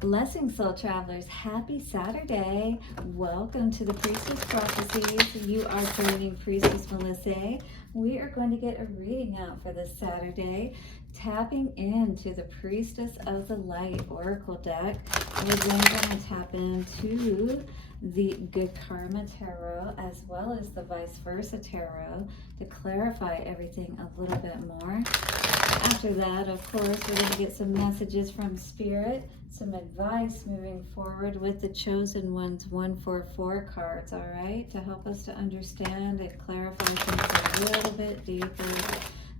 Blessings, soul travelers. Happy Saturday. Welcome to the Priestess Prophecies. You are joining Priestess Melissae. We are going to get a reading out for this Saturday, tapping into the Priestess of the Light Oracle deck. We're then going to tap into the Good Karma Tarot as well as the Vice Versa Tarot to clarify everything a little bit more. After that, of course, we're going to get some messages from Spirit, some advice moving forward with the Chosen Ones 144 cards, all right, to help us to understand and clarify things a little bit deeper.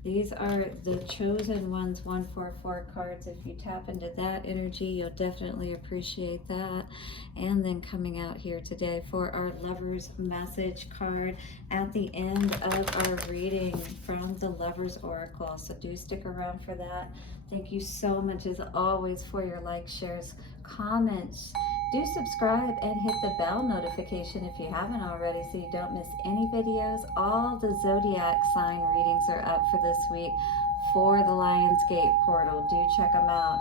These are the Chosen Ones 144 cards. If you tap into that energy, you'll definitely appreciate that. And then coming out here today for our Lover's Message card at the end of our reading from the Lover's Oracle. So do stick around for that. Thank you so much as always for your likes, shares, comments. Do subscribe and hit the bell notification if you haven't already so you don't miss any videos. All the zodiac sign readings are up for this week for the Lionsgate portal. Do check them out.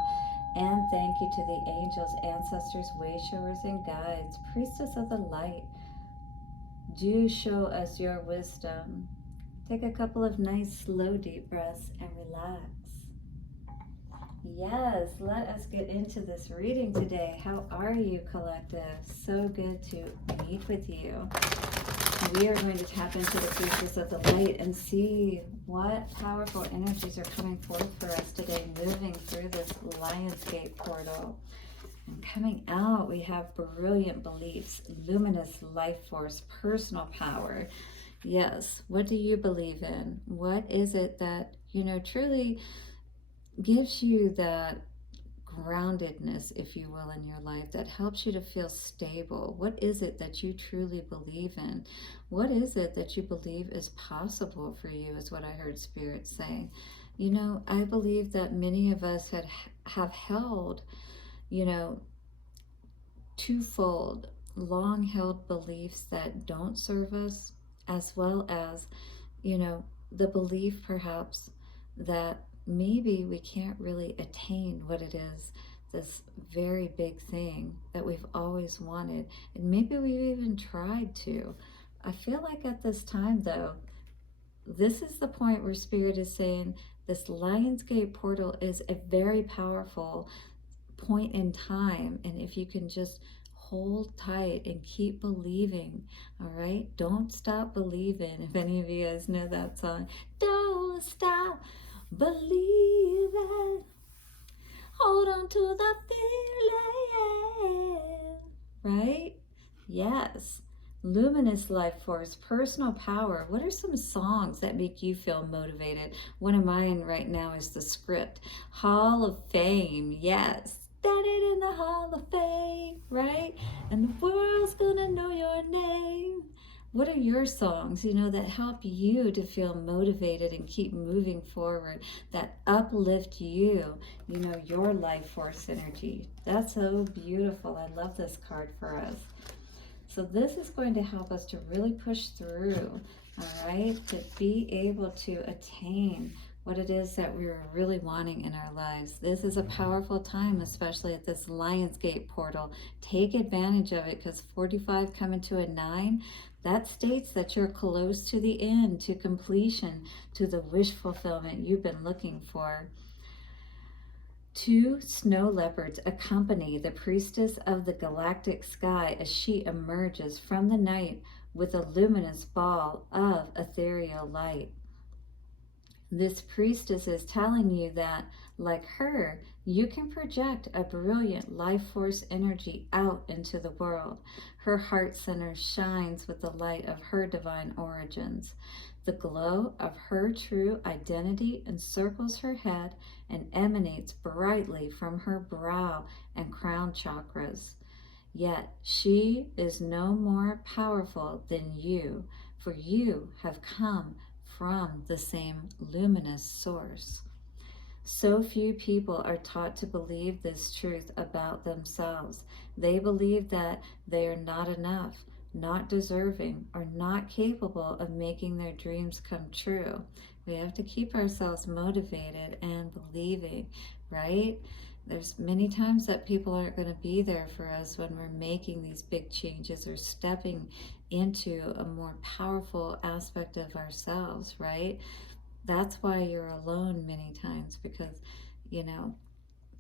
And thank you to the angels, ancestors, way showers, and guides. Priestess of the Light, do show us your wisdom. Take a couple of nice, slow, deep breaths and relax. Yes, let us get into this reading today. How are you, collective? So good to meet with you. We are going to tap into the Priestess of the Light and see what powerful energies are coming forth for us today, moving through this Lionsgate portal. And coming out, we have brilliant beliefs, luminous life force, personal power. Yes, what do you believe in? What is it that, truly gives you that groundedness, if you will, in your life that helps you to feel stable? What is it that you truly believe in? What is it that you believe is possible for you, is what I heard Spirit say. I believe that many of us have held, twofold, long-held beliefs that don't serve us, as well as, the belief perhaps that maybe we can't really attain what it is, this very big thing that we've always wanted, and maybe we've even tried to. I feel like at this time, though, this is the point where Spirit is saying this Lionsgate portal is a very powerful point in time, and if you can just hold tight and keep believing, all right? Don't stop believing. If any of you guys know that song, don't stop believing, hold on to the feeling, right? Yes. Luminous life force, personal power. What are some songs that make you feel motivated? One of mine right now is The Script. Hall of Fame, yes. Standing in the Hall of Fame, right? And the world's gonna know your name. What are your songs, that help you to feel motivated and keep moving forward, that uplift you, your life force energy? That's so beautiful. I love this card for us. So this is going to help us to really push through, all right, to be able to attain what it is that we're really wanting in our lives. This is a powerful time, especially at this Lionsgate portal. Take advantage of it, because 45 coming to a 9, that states that you're close to the end, to completion, to the wish fulfillment you've been looking for. 2 snow leopards accompany the Priestess of the galactic sky as she emerges from the night with a luminous ball of ethereal light. This priestess is telling you that, like her, you can project a brilliant life force energy out into the world. Her heart center shines with the light of her divine origins. The glow of her true identity encircles her head and emanates brightly from her brow and crown chakras. Yet she is no more powerful than you, for you have come from the same luminous source. So few people are taught to believe this truth about themselves. They believe that they are not enough, not deserving, or not capable of making their dreams come true. We have to keep ourselves motivated and believing, right? There's many times that people aren't going to be there for us when we're making these big changes or stepping into a more powerful aspect of ourselves, right? That's why you're alone many times, because, you know,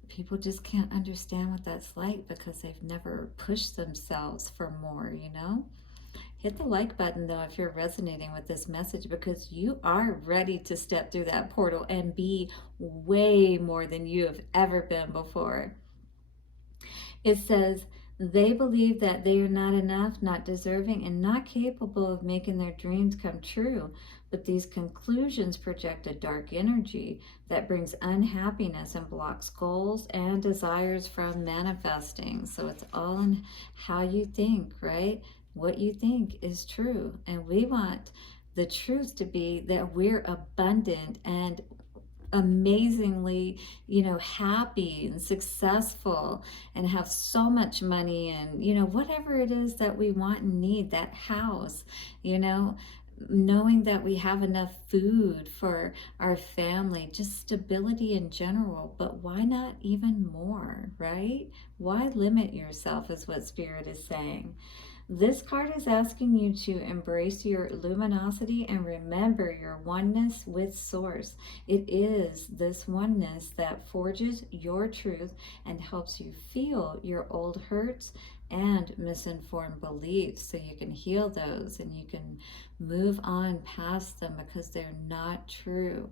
people just can't understand what that's like because they've never pushed themselves for more, you know? Hit the like button though if you're resonating with this message, because you are ready to step through that portal and be way more than you have ever been before. It says, they believe that they are not enough, not deserving, and not capable of making their dreams come true. But these conclusions project a dark energy that brings unhappiness and blocks goals and desires from manifesting. So it's all in how you think, right? What you think is true. And we want the truth to be that we're abundant and amazingly, you know, happy and successful and have so much money and, you know, whatever it is that we want and need, that house, you know, knowing that we have enough food for our family, just stability in general. But why not even more, right? Why limit yourself is what Spirit is saying. This card is asking you to embrace your luminosity and remember your oneness with Source. It is this oneness that forges your truth and helps you feel your old hurts and misinformed beliefs, so you can heal those and you can move on past them because they're not true.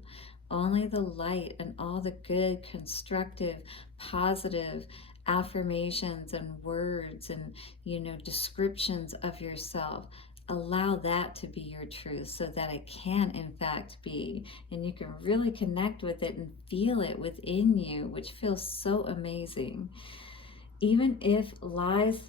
Only the light and all the good, constructive, positive affirmations and words and, you know, descriptions of yourself, allow that to be your truth so that it can in fact be, and you can really connect with it and feel it within you, which feels so amazing. Even if lies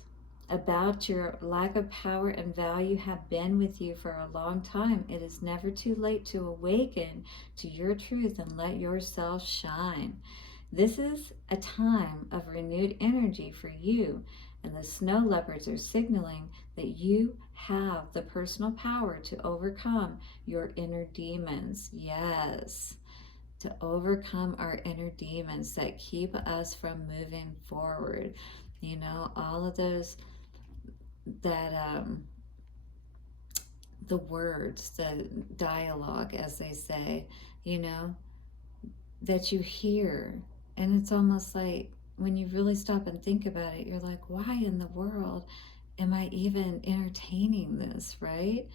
about your lack of power and value have been with you for a long time, it is never too late to awaken to your truth and let yourself shine. This is a time of renewed energy for you, and the snow leopards are signaling that you have the personal power to overcome your inner demons. Yes, to overcome our inner demons that keep us from moving forward. You know, all of those that the words, the dialogue, as they say, you know, that you hear. And it's almost like when you really stop and think about it, you're like, why in the world am I even entertaining this, right?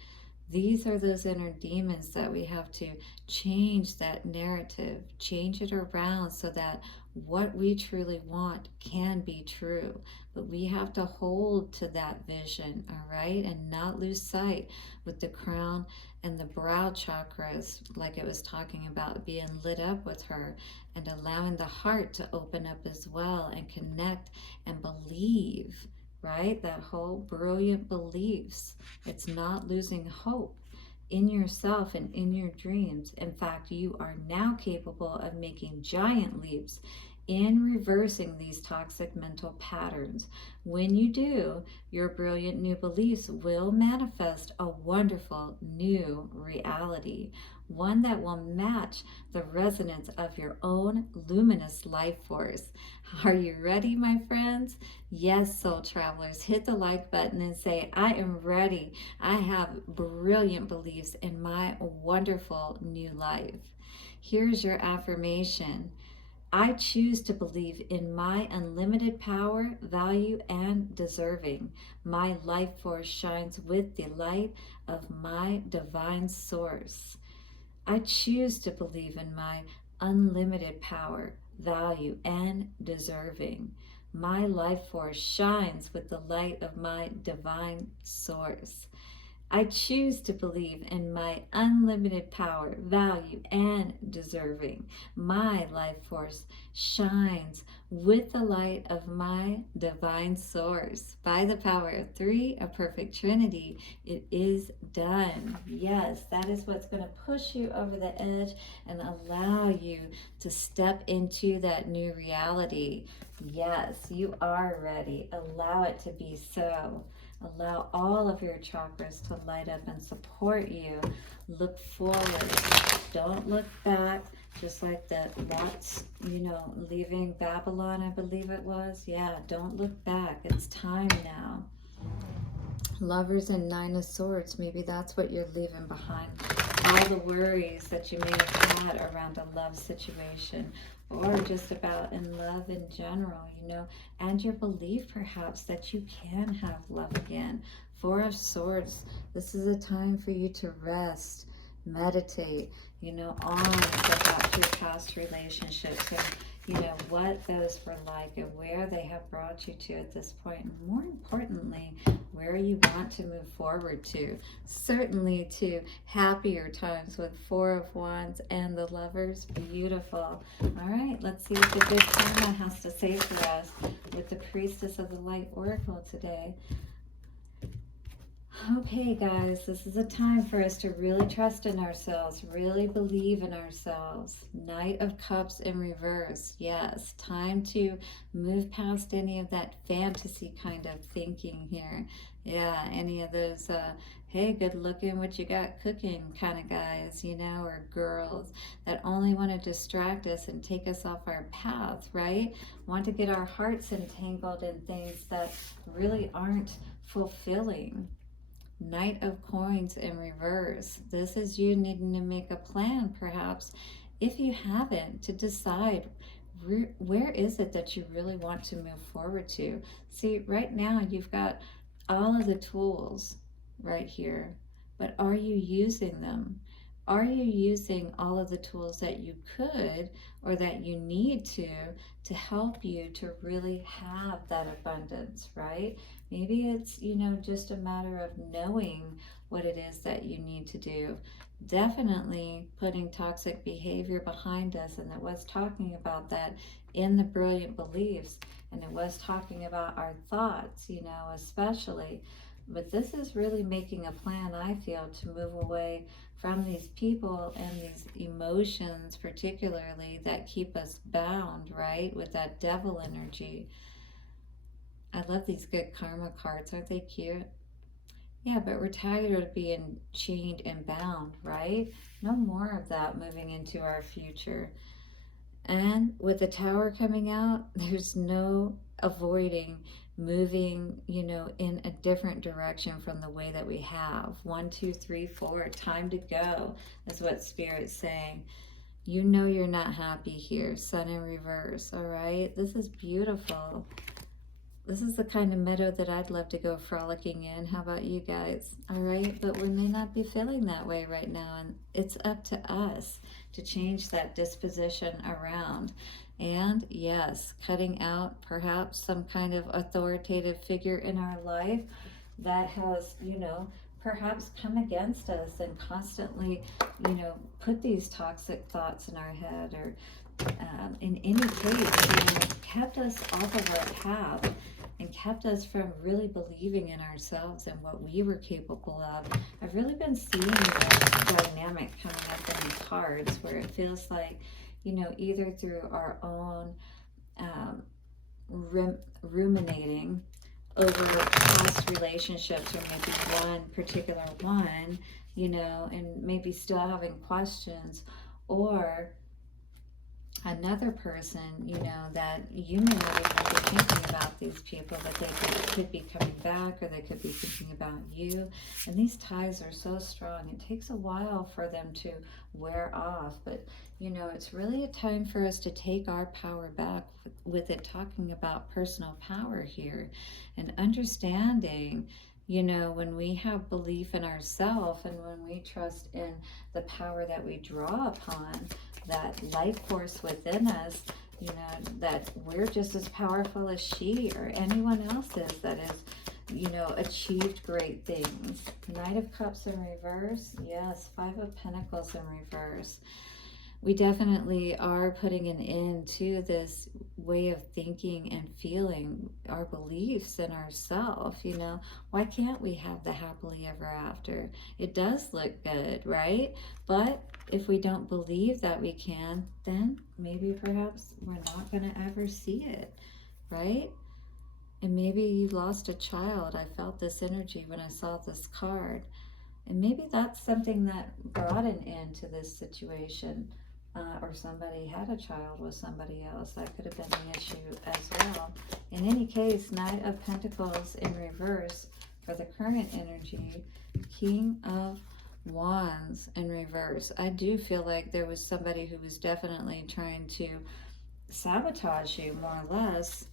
These are those inner demons that we have to change that narrative, change it around so that what we truly want can be true. But we have to hold to that vision, all right? And not lose sight with the crown and the brow chakras, like it was talking about, being lit up with her, and allowing the heart to open up as well and connect and believe, right? That whole brilliant beliefs. It's not losing hope in yourself and in your dreams. In fact, you are now capable of making giant leaps in reversing these toxic mental patterns. When you do, your brilliant new beliefs will manifest a wonderful new reality, one that will match the resonance of your own luminous life force. Are you ready, my friends? Yes, soul travelers, hit the like button and say, I am ready. I have brilliant beliefs in my wonderful new life. Here's your affirmation. I choose to believe in my unlimited power, value, and deserving. My life force shines with the light of my divine source. I choose to believe in my unlimited power, value, and deserving. My life force shines with the light of my divine source. I choose to believe in my unlimited power, value, and deserving. My life force shines with the light of my divine source. By the power of 3, a perfect trinity, it is done. Yes, that is what's going to push you over the edge and allow you to step into that new reality. Yes, you are ready. Allow it to be so. Allow all of your chakras to light up and support you. Look forward. Don't look back. Just like the Lot's, you know, leaving Babylon, I believe it was. Yeah, don't look back. It's time now. Lovers and Nine of Swords, maybe that's what you're leaving behind. All the worries that you may have had around a love situation, or just about in love in general, you know, and your belief perhaps that you can have love again. Four of Swords, this is a time for you to rest, meditate, you know, on about your past relationships and, you know, what those were like and where they have brought you to at this point. And more importantly, where you want to move forward to. Certainly to happier times with Four of Wands and the Lovers. Beautiful. All right, let's see what the good karma has to say for us with the Priestess of the Light Oracle today. Okay, guys, this is a time for us to really trust in ourselves, really believe in ourselves. Knight of Cups in reverse. Yes, time to move past any of that fantasy kind of thinking here. Yeah, any of those, hey, good looking, what you got cooking kind of guys, you know, or girls that only want to distract us and take us off our path, right? Want to get our hearts entangled in things that really aren't fulfilling. Knight of Coins in reverse. This is you needing to make a plan, perhaps, if you haven't, to decide where is it that you really want to move forward to. See, right now you've got all of the tools right here, but are you using them? Are you using all of the tools that you could or that you need to help you to really have that abundance, right? Maybe it's, you know, just a matter of knowing what it is that you need to do. Definitely putting toxic behavior behind us, and it was talking about that in the Brilliant Beliefs, and it was talking about our thoughts, you know, especially. But this is really making a plan, I feel, to move away from these people and these emotions, particularly that keep us bound, right, with that devil energy. I love these good karma cards. Aren't they cute? Yeah, but we're tired of being chained and bound, right? No more of that moving into our future. And with the Tower coming out, there's no avoiding moving, you know, in a different direction from the way that we have. 1, 2, 3, 4, time to go is what Spirit's saying. You know you're not happy here. Sun in reverse, all right? This is beautiful. This is the kind of meadow that I'd love to go frolicking in. How about you guys? All right, but we may not be feeling that way right now, and it's up to us to change that disposition around. And yes, cutting out perhaps some kind of authoritative figure in our life that has, you know, perhaps come against us and constantly, you know, put these toxic thoughts in our head, or in any case, you know, kept us off of our path and kept us from really believing in ourselves and what we were capable of. I've really been seeing this dynamic coming up in these cards, where it feels like, you know, either through our own ruminating over past relationships, or maybe one particular one, you know, and maybe still having questions, or another person, you know, that you may not even be thinking about these people, but they could be coming back, or they could be thinking about you. And these ties are so strong. It takes a while for them to wear off, but you know, it's really a time for us to take our power back, with it talking about personal power here, and understanding, you know, when we have belief in ourselves and when we trust in the power that we draw upon, that life force within us, you know, that we're just as powerful as she or anyone else is that has, you know, achieved great things. Knight of Cups in reverse. Yes, Five of Pentacles in reverse. We definitely are putting an end to this way of thinking and feeling, our beliefs in ourselves. You know, why can't we have the happily ever after? It does look good, right? But if we don't believe that we can, then maybe perhaps we're not going to ever see it, right? And maybe you lost a child. I felt this energy when I saw this card. And maybe that's something that brought an end to this situation. or somebody had a child with somebody else. That could have been the issue as well. In any case, Knight of Pentacles in reverse for the current energy, King of Wands in reverse. I do feel like there was somebody who was definitely trying to sabotage you, more or less,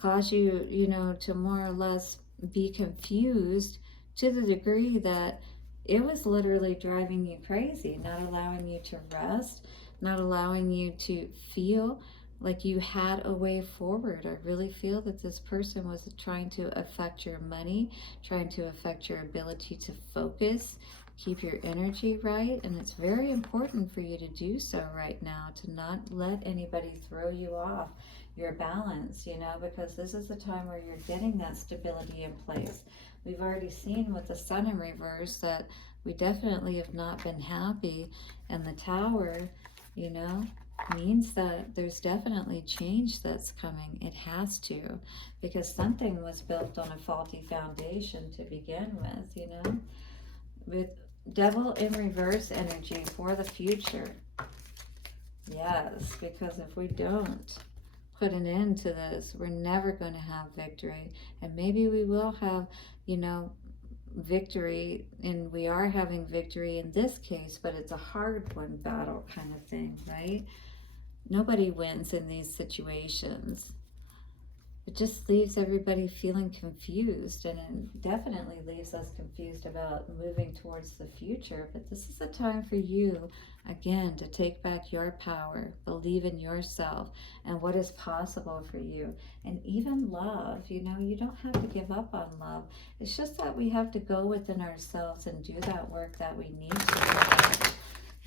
cause you, you know, to more or less be confused to the degree that it was literally driving you crazy, not allowing you to rest, not allowing you to feel like you had a way forward. I really feel that this person was trying to affect your money, trying to affect your ability to focus, keep your energy right. And it's very important for you to do so right now, to not let anybody throw you off your balance, you know, because this is the time where you're getting that stability in place. We've already seen with the Sun in reverse that we definitely have not been happy, and the Tower, you know, means that there's definitely change that's coming. It has to, because something was built on a faulty foundation to begin with, you know. With Devil in reverse energy for the future. Yes, because if we don't put an end to this, we're never going to have victory. And maybe we will have, you know, victory, and we are having victory in this case, but it's a hard-won battle kind of thing, right? Nobody wins in these situations. It just leaves everybody feeling confused, and it definitely leaves us confused about moving towards the future. But this is a time for you, again, to take back your power, believe in yourself and what is possible for you. And even love, you know, you don't have to give up on love. It's just that we have to go within ourselves and do that work that we need to,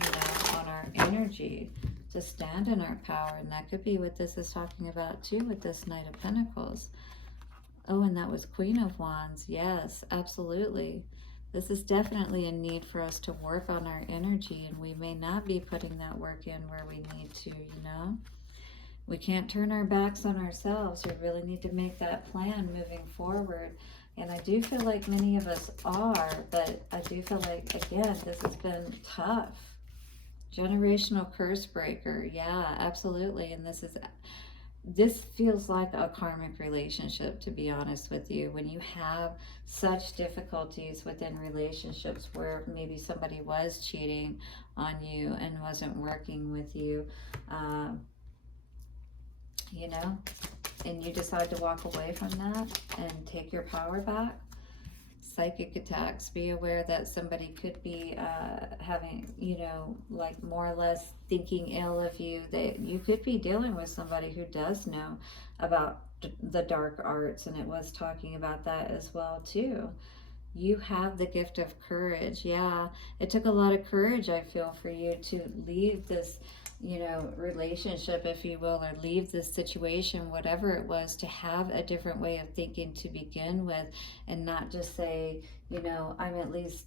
you know, on our energy, to stand in our power. And that could be what this is talking about too, with this Knight of Pentacles. Oh, and that was Queen of Wands. Yes, absolutely. This is definitely a need for us to work on our energy, and we may not be putting that work in where we need to, you know. We can't turn our backs on ourselves. We really need to make that plan moving forward. And I do feel like many of us are, but I do feel like, again, this has been tough. Generational curse breaker. Yeah, absolutely. And this feels like a karmic relationship, to be honest with you. When you have such difficulties within relationships where maybe somebody was cheating on you and wasn't working with you, you know, and you decide to walk away from that and take your power back. Psychic attacks. Be aware that somebody could be having, you know, like more or less thinking ill of you. That you could be dealing with somebody who does know about the dark arts, and it was talking about that as well too. You have the gift of courage. Yeah, it took a lot of courage, I feel, for you to leave this, you know, relationship, if you will, or leave this situation, whatever it was, to have a different way of thinking to begin with, and not just say, you know, I'm at least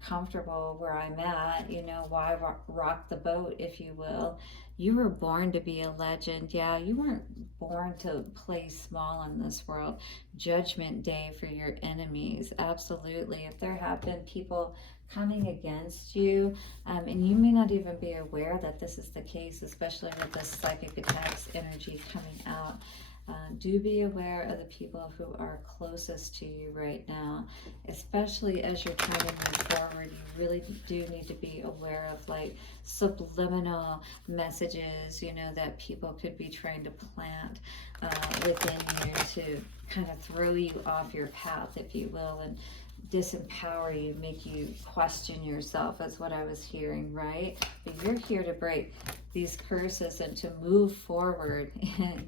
comfortable where I'm at, you know, why rock the boat, if you will. You were born to be a legend. Yeah, you weren't born to play small in this world. Judgment day for your enemies. Absolutely. If there have been people coming against you, and you may not even be aware that this is the case, especially with this psychic attacks energy coming out. Do be aware of the people who are closest to you right now, especially as you're trying to move forward. You really do need to be aware of like subliminal messages, you know, that people could be trying to plant within you to kind of throw you off your path, if you will, and disempower you, make you question yourself, is what I was hearing, right? But you're here to break these curses and to move forward.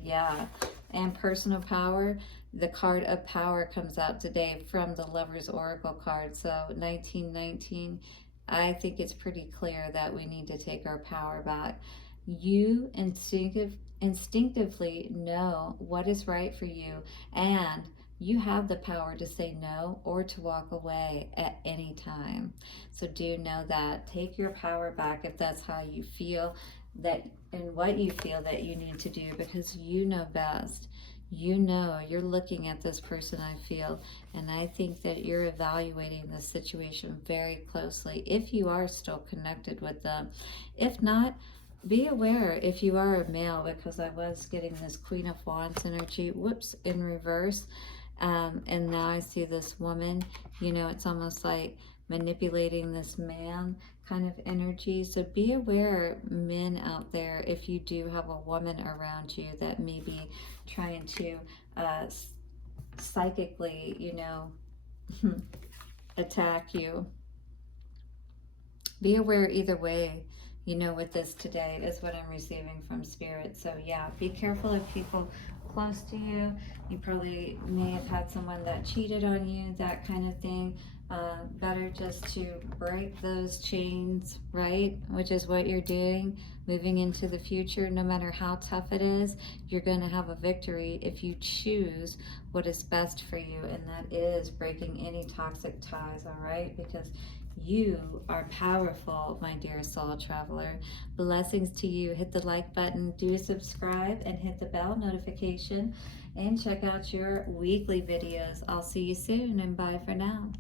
Yeah. And personal power, the card of power comes out today from the Lover's Oracle card. So 1919, I think it's pretty clear that we need to take our power back. You instinctively know what is right for you, and you have the power to say no or to walk away at any time. So do know that. Take your power back if that's how you feel that, and what you feel that you need to do, because you know best. You know, you're looking at this person, I feel, and I think that you're evaluating the situation very closely if you are still connected with them. If not, Be aware if you are a male, because I was getting this Queen of Wands energy, whoops, in reverse. And now I see this woman, you know, it's almost like manipulating this man kind of energy. So be aware, men out there, if you do have a woman around you that may be trying to psychically, you know, attack you. Be aware either way, you know, with this today is what I'm receiving from Spirit. So yeah, be careful of people close to you. You probably may have had someone that cheated on you, that kind of thing. Better just to break those chains, right? Which is what you're doing, moving into the future. No matter how tough it is, you're going to have a victory if you choose what is best for you, and that is breaking any toxic ties, all right? Because you are powerful, my dear soul traveler. Blessings to you. Hit the like button, do subscribe, and hit the bell notification, and check out your weekly videos. I'll see you soon, and bye for now.